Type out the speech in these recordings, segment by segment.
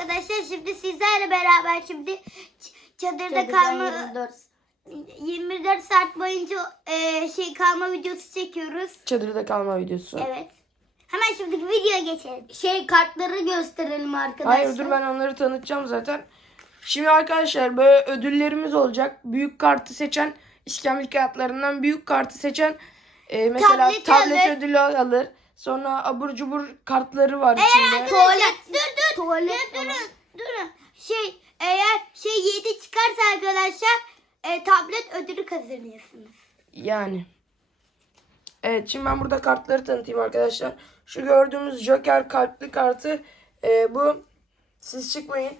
arkadaşlar şimdi sizlerle beraber şimdi çadırda kalma 24 24 saat boyunca e, şey kalma videosu çekiyoruz. Çadırda kalma videosu. Evet. Hemen şimdi videoya geçelim. Şey kartları gösterelim arkadaşlar. Hayır dur ben onları tanıtacağım zaten. Şimdi arkadaşlar böyle ödüllerimiz olacak. Büyük kartı seçen işkembil kağıtlarından büyük kartı seçen e, mesela Tablet tablet, alır. ödülü alır. Sonra abur cubur kartları var Eğer içinde. arkadaşlar dur dur. Tuvalet dur, durun durun. Şey eğer şey 7 çıkarsa arkadaşlar e, tablet ödülü kazanıyorsunuz. Yani. Evet şimdi ben burada kartları tanıtayım arkadaşlar. Şu gördüğümüz Joker kalpli kartı e, bu. Siz çıkmayın.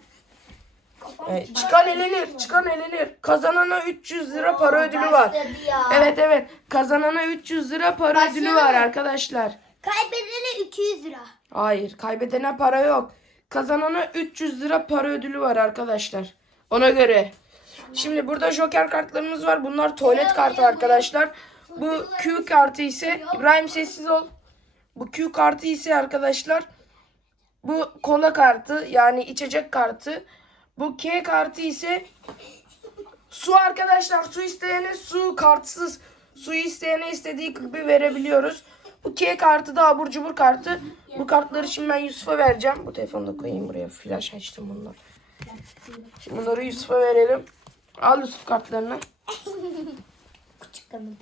Evet, çıkan elenir. Çıkan elenir. Kazanana 300 lira para ödülü var. ya. Evet evet. Kazanana 300 lira para Başladı ödülü var arkadaşlar. Kaybedene 200 lira. Hayır, kaybedene para yok. Kazanana 300 lira para ödülü var arkadaşlar. Ona göre. Şimdi burada joker kartlarımız var. Bunlar tuvalet kartı arkadaşlar. Bu Q kartı ise İbrahim sessiz ol. Bu Q kartı ise arkadaşlar bu kola kartı yani içecek kartı. Bu K kartı ise su arkadaşlar. Su isteyene su kartsız. Su isteyene istediği gibi verebiliyoruz. Bu K kartı da abur cubur kartı. Bu kartları şimdi ben Yusuf'a vereceğim. Bu telefonu da koyayım buraya. Flash açtım bunlar. Şimdi bunları Yusuf'a verelim. Al Yusuf kartlarını.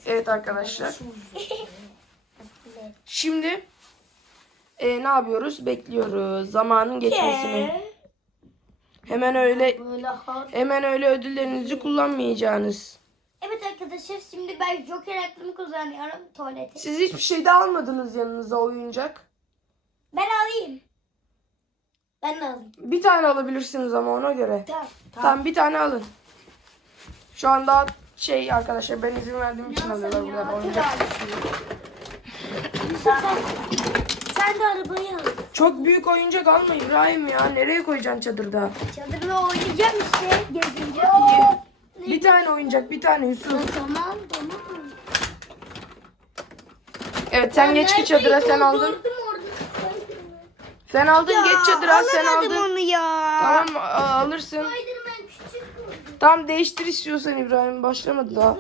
Evet arkadaşlar. Şimdi e, ne yapıyoruz? Bekliyoruz. Zamanın geçmesini. Hemen öyle hemen öyle ödüllerinizi kullanmayacağınız. Evet arkadaşlar şimdi ben Joker hakkımı kullanıyorum tuvalete. Siz hiçbir şey de almadınız yanınıza oyuncak. Ben alayım. Ben de alayım. Bir tane alabilirsiniz ama ona göre. Tamam. Tamam bir tane alın. Şu anda şey arkadaşlar ben izin verdiğim için alıyorlar bunlar oyuncak. Yusuf sen, sen de arabayı al. Çok büyük oyuncak alma İbrahim ya. Nereye koyacaksın çadırda? Çadırda oynayacağım işte gezince. Bir tane oyuncak bir tane Yusuf. Tamam tamam. Evet sen geç ki çadıra sen aldın. Gördüm orada. Sen aldın geç çadıra sen alamadım aldın. onu ya. Tamam a- alırsın. Spiderman küçük? Tamam değiştir istiyorsan İbrahim başlamadı daha.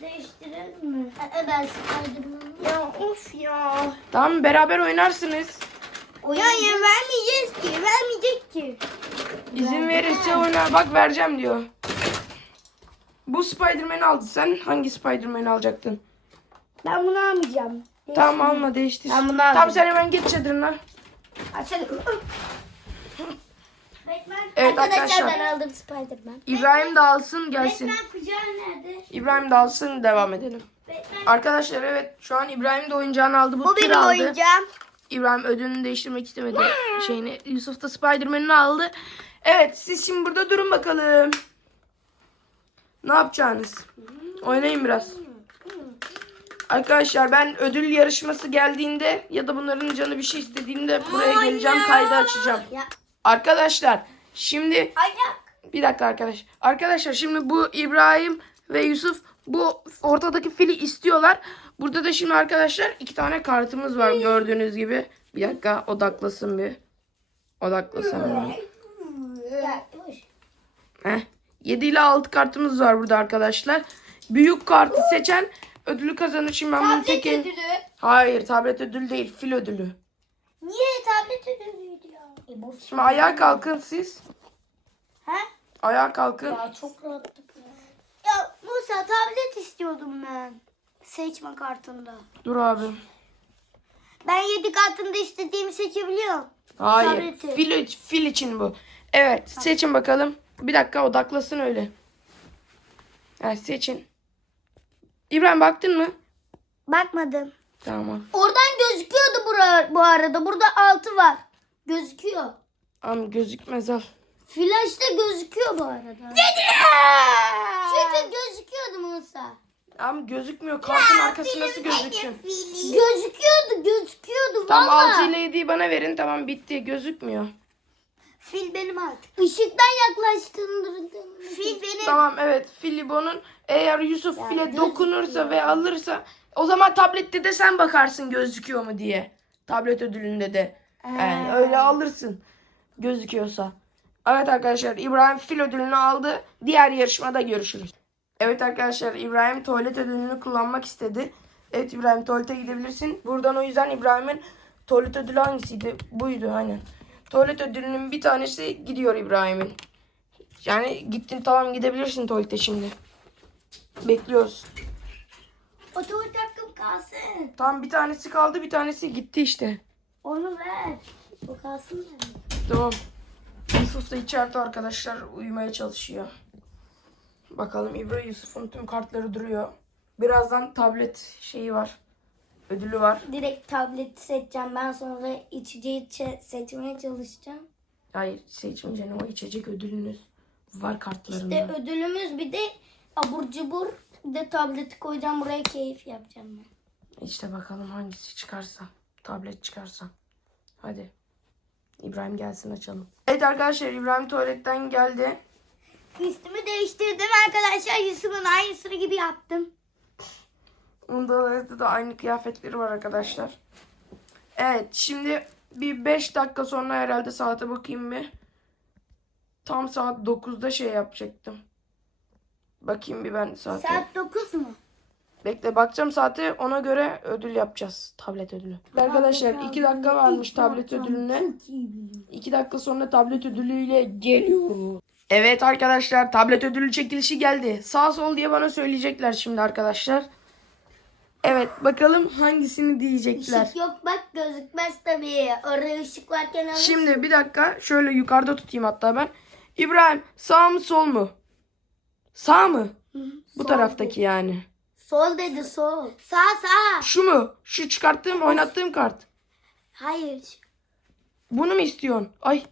Değiştirelim mi? Ee, Ben. Ya of ya. Tamam beraber oynarsınız. Ya ya vermeyeceğiz ki. Vermeyecek ki. İzin verirse oynar. Bak vereceğim diyor. Bu Spider-Man'i aldı. Sen hangi Spider-Man'i alacaktın? Ben bunu almayacağım. Tamam alma değiştir. Ben bunu Tamam aldım. sen hemen git çadırına. Açalım. Batman. Evet Arkadaşlar arkadaşlar. ben aldım Spiderman. İbrahim de alsın gelsin. Batman kucağı nerede? İbrahim de alsın devam edelim. Batman. Arkadaşlar evet şu an İbrahim de oyuncağını aldı. Bu, Bu benim aldı. oyuncağım. İbrahim ödülünü değiştirmek istemedi şeyini. Yusuf da Spider-Man'ini aldı. Evet siz şimdi burada durun bakalım. Ne yapacaksınız? Oynayın biraz. Arkadaşlar ben ödül yarışması geldiğinde ya da bunların canı bir şey istediğinde buraya geleceğim kaydı açacağım. Arkadaşlar şimdi bir dakika arkadaş. Arkadaşlar şimdi bu İbrahim ve Yusuf bu ortadaki fili istiyorlar. Burada da şimdi arkadaşlar iki tane kartımız var gördüğünüz gibi. Bir dakika odaklasın bir. Odaklasın. Heh. 7 ile 6 kartımız var burada arkadaşlar. Büyük kartı seçen ödülü kazanır. Şimdi ben bunu Tablet tekin. ödülü. Hayır tablet ödülü değil fil ödülü. Niye tablet ödülüydü ya? E, bu Şimdi ayağa kalkın siz. He? Ayağa kalkın. Ya çok rahatlık ya. Ya Musa tablet istiyordum ben. Seçme kartında. Dur abi. Ben yedi kartında istediğimi seçebiliyorum. Hayır. Tableti. Fil, fil için bu. Evet seçin bakalım. Bir dakika odaklasın öyle. Evet seçin. İbrahim baktın mı? Bakmadım. Tamam. Oradan gözüküyordu bura, bu arada. Burada altı var. Gözüküyor. Ama gözükmez al. Flash'ta gözüküyor bu arada. Çünkü gözüküyordu Musa. Ama gözükmüyor. Kartın arkası nasıl gözüksün? Gözüküyordu, gözüküyordu Tamam valla. 6 ile 7'yi bana verin. Tamam bitti. Gözükmüyor. Fil benim artık. Işıktan yaklaştırdın. Fil benim. Tamam evet Filibon'un eğer Yusuf file dokunursa ve alırsa o zaman tablette de sen bakarsın gözüküyor mu diye. Tablet ödülünde de. Yani öyle alırsın gözüküyorsa. Evet arkadaşlar İbrahim fil ödülünü aldı. Diğer yarışmada görüşürüz. Evet arkadaşlar İbrahim tuvalet ödülünü kullanmak istedi. Evet İbrahim tuvalete gidebilirsin. Buradan o yüzden İbrahim'in tuvalet ödülü hangisiydi? Buydu aynen. Tuvalet ödülünün bir tanesi gidiyor İbrahim'in. Yani gittin tamam gidebilirsin tuvalete şimdi. Bekliyoruz. O tuvalet hakkım kalsın. Tamam bir tanesi kaldı bir tanesi gitti işte. Onu ver. O kalsın mı? Tamam. Yusuf da içeride arkadaşlar uyumaya çalışıyor. Bakalım İbra Yusuf'un tüm kartları duruyor. Birazdan tablet şeyi var. Ödülü var. Direkt tablet seçeceğim. Ben sonra içeceği çe- seçmeye çalışacağım. Hayır seçmeyeceksin o içecek ödülünüz var kartlarında. İşte ödülümüz bir de abur cubur. Bir de tableti koyacağım buraya keyif yapacağım ben. İşte bakalım hangisi çıkarsa. Tablet çıkarsa. Hadi. İbrahim gelsin açalım. Evet arkadaşlar İbrahim tuvaletten geldi. Üstümü değiştirdim arkadaşlar. Yusuf'un aynısını gibi yaptım. Onda da aynı kıyafetleri var arkadaşlar. Evet şimdi bir 5 dakika sonra herhalde saate bakayım bir. Tam saat 9'da şey yapacaktım. Bakayım bir ben saate. Saat 9 mu? Bekle bakacağım saate ona göre ödül yapacağız. Tablet ödülü. Arkadaşlar 2 dakika varmış tablet ödülüne. 2 dakika sonra tablet ödülüyle geliyor. Evet arkadaşlar tablet ödülü çekilişi geldi. Sağ sol diye bana söyleyecekler şimdi arkadaşlar. Evet bakalım hangisini diyecekler. Işık yok bak gözükmez tabii. Oraya ışık varken alırsın. Şimdi bir dakika şöyle yukarıda tutayım hatta ben. İbrahim sağ mı sol mu? Sağ mı? Bu taraftaki yani. Sol dedi sol. Sağ sağ. Şu mu? Şu çıkarttığım oynattığım kart. Hayır. Bunu mu istiyorsun? Ay.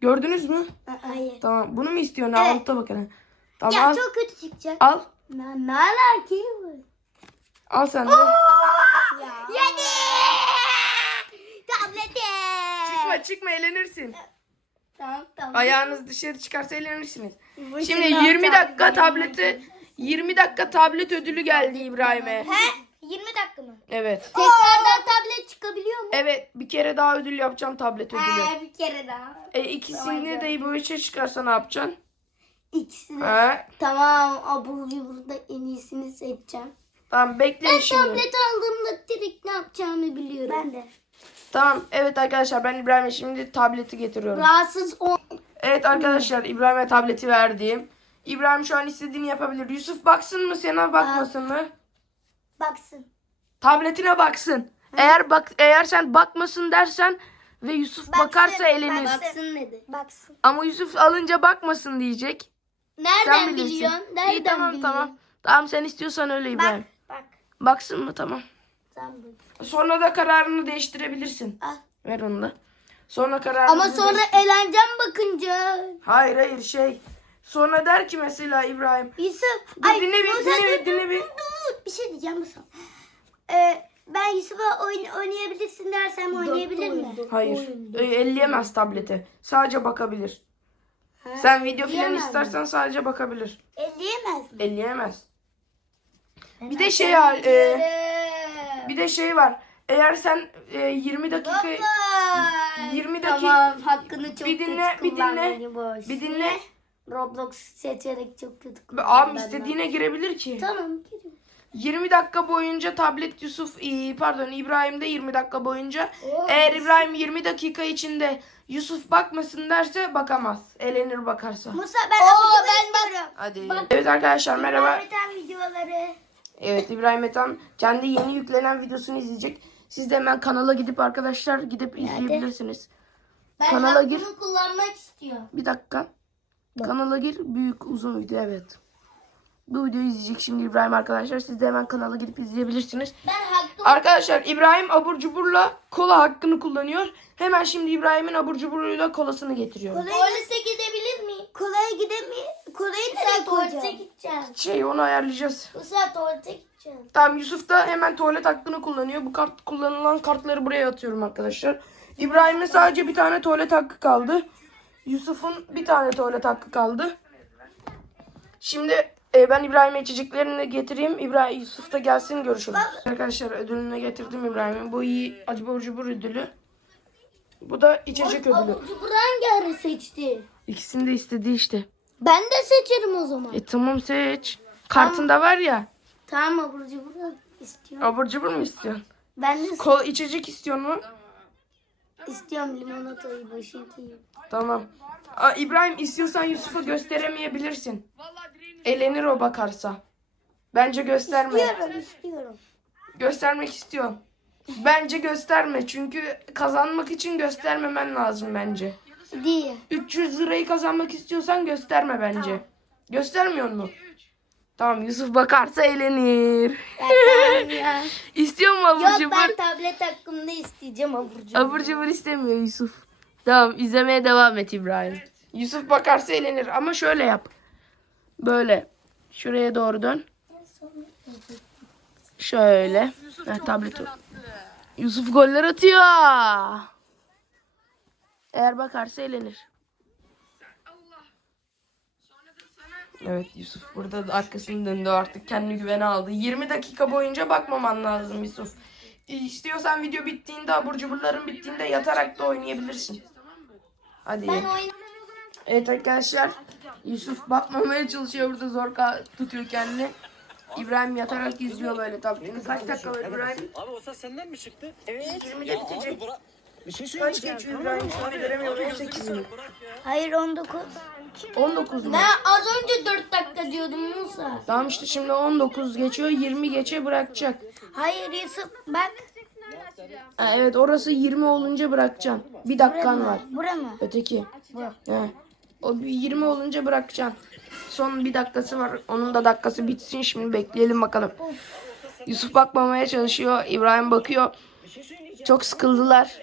Gördünüz mü? Hayır. Tamam. Bunu mu istiyorsun? Evet. Altta bakın. Tamam Ya al. çok kötü çıkacak. Al. Ne, ne alakası? Al sen de. Yedi. Tableti. Çıkma çıkma eğlenirsin. Tamam tamam. Ayağınız dışarı çıkarsa eğlenirsiniz. Bu Şimdi şimdi 20 tablet dakika tableti 20 dakika tablet ödülü geldi İbrahim'e. He? 20 dakika mı? Evet. Tekrardan tablet çıkabiliyor mu? Evet bir kere daha ödül yapacağım tablet ödülü. He, bir kere daha. E ikisini de bu üçe çıkarsa ne yapacaksın? İkisi de. He? Tamam abur cuburda en iyisini seçeceğim. Tamam bekleyin şimdi. Tablet aldığımda direkt ne yapacağımı biliyorum. Ben de. Tamam evet arkadaşlar ben İbrahim'e şimdi tableti getiriyorum. Rahatsız ol. Evet arkadaşlar İbrahim'e tableti verdim. İbrahim şu an istediğini yapabilir. Yusuf baksın mı sana bakmasın mı? Baksın. Tabletine baksın. Eğer bak eğer sen bakmasın dersen ve Yusuf bakarsa elenir. Baksın dedi. Baksın. Ama Yusuf alınca bakmasın diyecek. Nereden biliyorsun? Nereden İyi tamam biliyorsun? tamam. Tamam sen istiyorsan öyle İbrahim. Bak. Baksın mı tamam. Sen bak. Sonra da kararını değiştirebilirsin. Al. Ver onu da. Sonra kararını Ama sonra eğleneceğim bakınca. Hayır hayır şey. Sonra der ki mesela İbrahim. Yusuf. Dur, dinle bir, Musa, dinle bir, dur, dinle bir. dur, dur. Bir şey diyeceğim Musa. Ee, ben Yusuf'a oyun oynayabilirsin dersem oynayabilir mi? Hayır. e, Elleyemez tableti. Sadece bakabilir. Sen video filan elleyemez mi? istersen sadece bakabilir. Elleyemez mi? Elleyemez. Bir de şey var. e, bir de şey var. Eğer sen e, 20 dakika Baba. 20 dakika- Tamam hakkını çok Bir kötü dinle, bir dinle. boş. bir dinle. Roblox seçerek çok kötü kullandın. Abi istediğine girebilir ki. Tamam girin. 20 dakika boyunca tablet Yusuf pardon İbrahim de 20 dakika boyunca Oo. eğer İbrahim 20 dakika içinde Yusuf bakmasın derse bakamaz. Elenir bakarsa. Musa ben Oo, ben istiyorum. Hadi. Evet arkadaşlar merhaba. Öğreten videoları. Evet İbrahim Ethem kendi yeni yüklenen videosunu izleyecek. Siz de hemen kanala gidip arkadaşlar gidip izleyebilirsiniz. Ben Kanala gir. kullanmak istiyorum. Bir dakika. Kanala gir. Büyük uzun video evet. Bu videoyu izleyecek şimdi İbrahim arkadaşlar. Siz de hemen kanala gidip izleyebilirsiniz. Ben hakkımı Arkadaşlar İbrahim abur cuburla kola hakkını kullanıyor. Hemen şimdi İbrahim'in abur cuburuyla kolasını getiriyor. Tuvalete gidebilir miyim? Kolaya gidemeyim. Kolayı nereye tuvalete gideceğim. Şey onu ayarlayacağız. Bu saat tuvalete gideceğim. Tamam Yusuf da hemen tuvalet hakkını kullanıyor. Bu kart kullanılan kartları buraya atıyorum arkadaşlar. İbrahim'in sadece bir tane tuvalet hakkı kaldı. Yusuf'un bir tane tuvalet hakkı kaldı. Şimdi e, ben İbrahim'e içeceklerini getireyim. İbrahim Yusuf da gelsin görüşürüz. Arkadaşlar ödülünü getirdim İbrahim'in. Bu iyi acı cubur ödülü. Bu da içecek ödülü. Abur cubur hangi seçti? İkisini de istedi işte. Ben de seçerim o zaman. E tamam seç. Kartında var ya. Tamam abur cubur istiyorum. Abur cubur mu istiyorsun? Ben de Kola içecek istiyorsun mu? istiyorum limonatayı başınkiyim. Tamam. Aa, İbrahim istiyorsan Yusuf'a gösteremeyebilirsin. Elenir o bakarsa. Bence gösterme. İstiyorum istiyorum. Göstermek istiyorum. Bence gösterme çünkü kazanmak için göstermemen lazım bence. Diye. 300 lirayı kazanmak istiyorsan gösterme bence. Göstermiyor mu? Tamam Yusuf bakarsa eğlenir. Tamam. İstiyor mu abur Yok cubur? ben tablet hakkında isteyeceğim abur cubur. Abur cubur istemiyor Yusuf. Tamam izlemeye devam et İbrahim. Yusuf bakarsa eğlenir ama şöyle yap. Böyle. Şuraya doğru dön. Şöyle. Ha, tablet o. Yusuf goller atıyor. Eğer bakarsa eğlenir. Evet Yusuf burada da arkasını döndü artık kendi güvene aldı. 20 dakika boyunca bakmaman lazım Yusuf. İstiyorsan video bittiğinde abur cuburların bittiğinde yatarak da oynayabilirsin. Hadi. Evet arkadaşlar Yusuf bakmamaya çalışıyor burada zor tutuyor kendini. İbrahim yatarak izliyor böyle tabletini. Kaç dakika var İbrahim? Abi o ses senden mi çıktı? Evet. 20'de Ya abi bırak. Bir şey Kaç söyleyeceğim. geçiyor İbrahim? Şu an göremiyorum. 18 mi? Hayır 19. 19 mu? Ben az önce 4 dakika diyordum Musa. Tamam işte şimdi 19 geçiyor. 20 geçe bırakacak. Hayır Yusuf bak. Ha, evet orası 20 olunca bırakacaksın. Bir dakikan var. Bura mı? Öteki. He. O bir 20 olunca bırakacaksın. Son bir dakikası var. Onun da dakikası bitsin. Şimdi bekleyelim bakalım. Yusuf bakmamaya çalışıyor. İbrahim bakıyor. Çok sıkıldılar.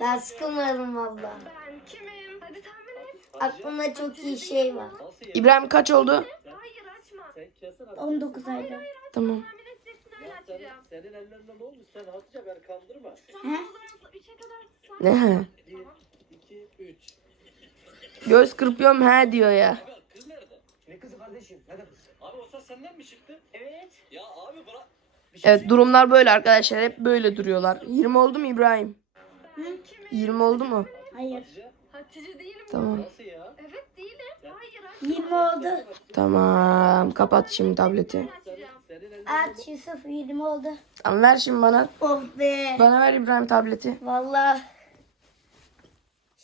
Ben sıkılmadım valla. Aklımda çok iyi şey var. İbrahim kaç oldu? 19 ayda. Tamam. Senin ellerinde ne oldu? Sen Hatice beni kandırma. Ne he? 1, 2, 3. Göz kırpıyorum he diyor ya. Kız nerede? Ne kızı kardeşim? Ne kızı? Abi o ses senden mi çıktı? Evet. Ya abi bırak. Evet durumlar böyle arkadaşlar. Hep böyle duruyorlar. 20 oldu mu İbrahim? 20 oldu mu? Hayır. Tamam. Nasıl ya? 20 oldu. Tamam. Kapat şimdi tableti. Aç Yusuf 20 oldu. Tamam ver şimdi bana. Oh be. Bana ver İbrahim tableti. Valla.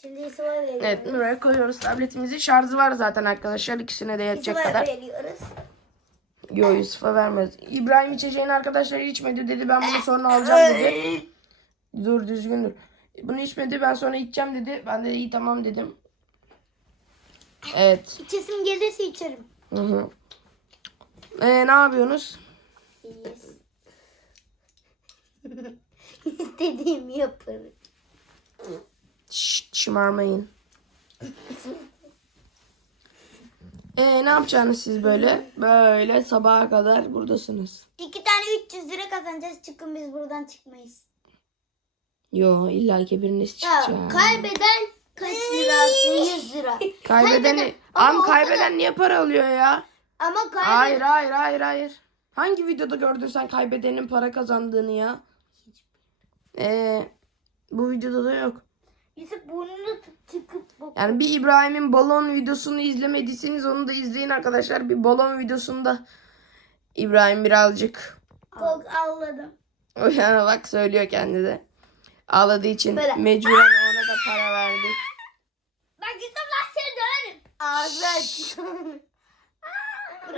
Şimdi Yusuf'a veriyoruz. Evet buraya koyuyoruz tabletimizi. Şarjı var zaten arkadaşlar. İkisine de yetecek Yusuf'a kadar. veriyoruz. Yo Yusuf'a vermez. İbrahim içeceğini arkadaşlar içmedi dedi. Ben bunu sonra alacağım dedi. Dur düzgün dur. Bunu içmedi ben sonra içeceğim dedi. Ben de iyi tamam dedim. Evet. İçesim gelirse içerim. Hı hı. Ee, ne yapıyorsunuz? İyiyiz. İstediğimi yaparım. Şşt, şımarmayın. Ee, ne yapacaksınız siz böyle? Böyle sabaha kadar buradasınız. İki tane 300 lira kazanacağız. Çıkın biz buradan çıkmayız. Yo illa ki biriniz Ya çıkacak. kaybeden kaç lirası? 100 lira. Kaybedeni... Ama Am kaybeden niye para alıyor ya? Ama kaybeden Hayır hayır hayır hayır. Hangi videoda gördün sen kaybedenin para kazandığını ya? Ee, bu videoda da yok. Yusuf burnunu çıkıp bak. Yani bir İbrahim'in balon videosunu izlemediyseniz onu da izleyin arkadaşlar. Bir balon videosunda İbrahim birazcık Çok ağladım. o ya bak söylüyor kendi de. Ağladığı için Böyle. mecburen ona da para verdik. Bak Yusuf lan seni döverim. Ağzı aç.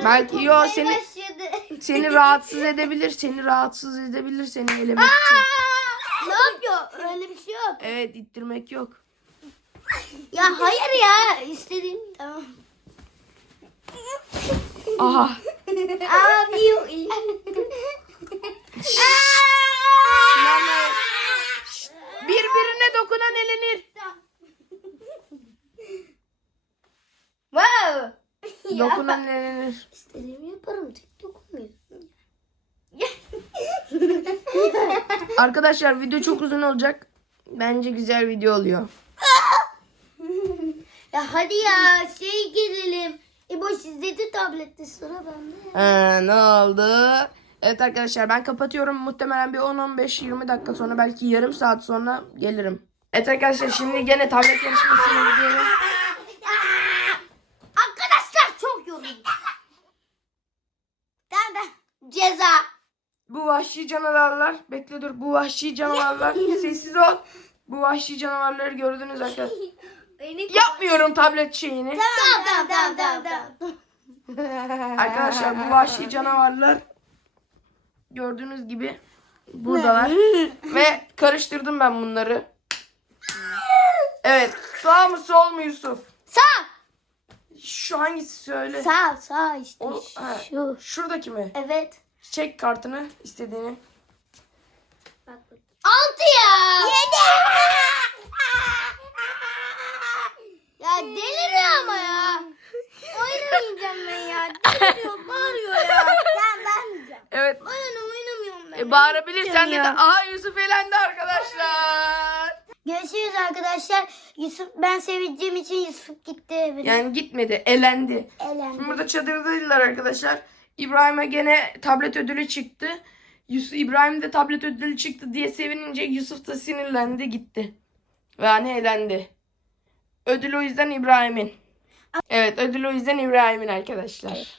Belki yo seni seni rahatsız edebilir. Seni rahatsız edebilir seni elemek için. Ne yapıyor? Öyle bir şey yok. Evet ittirmek yok. Ya hayır ya. İstediğim. Tamam. Aha. Abi yok. Birbirine dokunan elenir. wow. Dokunan elenir. İstediğimi yaparım. Tek dokunmuyor. Arkadaşlar video çok uzun olacak. Bence güzel video oluyor. Ya hadi ya şey gelelim. İbo sizde tablette sıra bende. Ee, ne oldu? Evet arkadaşlar ben kapatıyorum. Muhtemelen bir 10-15-20 dakika sonra belki yarım saat sonra gelirim. Evet arkadaşlar şimdi gene tablet yarışmasına gidiyoruz. Arkadaşlar çok yoruldum. Tamam tamam. Ceza. Bu vahşi canavarlar. Bekle dur. Bu vahşi canavarlar. Sessiz ol. Bu vahşi canavarları gördünüz arkadaşlar. Yapmıyorum tablet şeyini. Tamam tamam tamam tamam. tamam. Arkadaşlar bu vahşi canavarlar gördüğünüz gibi buradalar. Ve karıştırdım ben bunları. Evet. Sağ mı sol mu Yusuf? Sağ. Şu hangisi söyle. Sağ sağ işte. O- ha. Şu. Şuradaki mi? Evet. Çek kartını istediğini. Altı ya. Yedi. ya deliriyor ama ya. Oynamayacağım ben ya. Deliriyor, bağırıyor ya. Tamam bağırmayacağım. Evet. Oyun oynamıyorum ben. E, bağırabilirsen de. Aha Yusuf elendi arkadaşlar. Görüşürüz arkadaşlar. Yusuf ben seveceğim için Yusuf gitti evine. Yani gitmedi. Elendi. Elendi. Şimdi burada çadırdaydılar arkadaşlar. İbrahim'e gene tablet ödülü çıktı. Yusuf İbrahim de tablet ödülü çıktı diye sevinince Yusuf da sinirlendi gitti. Ve hani elendi. Ödül o yüzden İbrahim'in. Evet ödül o yüzden İbrahim'in arkadaşlar.